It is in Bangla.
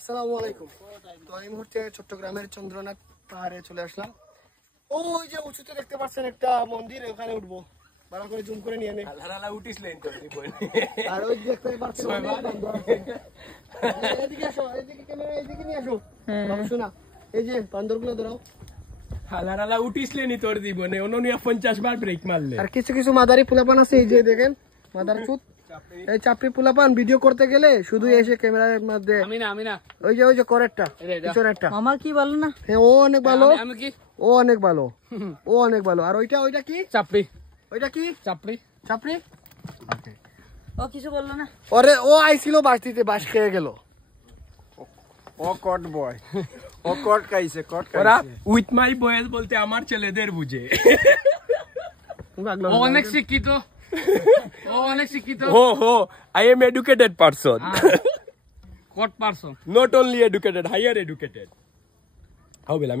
আসসালামু আলাইকুম। তো এই মুহূর্তে চট্টগ্রামের চন্দ্রনাথ পাহাড়ে চলে আসলাম। ওই যে উঁচুতে দেখতে পাচ্ছেন একটা মন্দির, ওখানে উঠবো। ভালো করে জুম করে নিয়ে নে। আল্লাহরা উঠিসলেন তো জীবন। আর ওই দেখতে পাচ্ছেন এদিকে আসো, এদিকে ক্যামেরা এদিকে নিয়ে আসো। বাবা শোনা, এই যে বান্দরগুলো ধরাও। আল্লাহরা উঠিসলেনি তোর জীবনে, অননিয়া 50 বার ব্রেক মারলে। আর কিছু কিছু মাদারি পোলাপান আছে, এই যে দেখেন মাদার চুত, এই চাপড়ি পোলাপান ভিডিও করতে গেলে শুধু এসে ক্যামেরার মধ্যে আমি না ওই যে করেরটা পিছনেরটা মামা কি বলো না? হ্যাঁ, ও অনেক ভালো, আমি কি ও অনেক ভালো, ও অনেক ভালো। আর ওইটা কি চাপড়ি, ওইটা কি চাপড়ি চাপড়ি। ও কিছু বললো না? ওরে ও আইছিল বাস দিতে, বাস খেয়ে গেল। ও কট বয়, ও কট খাইছে, কট ওরা খাইছে। উইথ মাই বয়েজ বলতে আমার ছেলেদের বুঝে। ও অনেক শিক্ষিত, ও অনেক শিক্ষিত। হো আই এম এডুকেটেড পারসন, কট person, not only educated, higher educated. How will I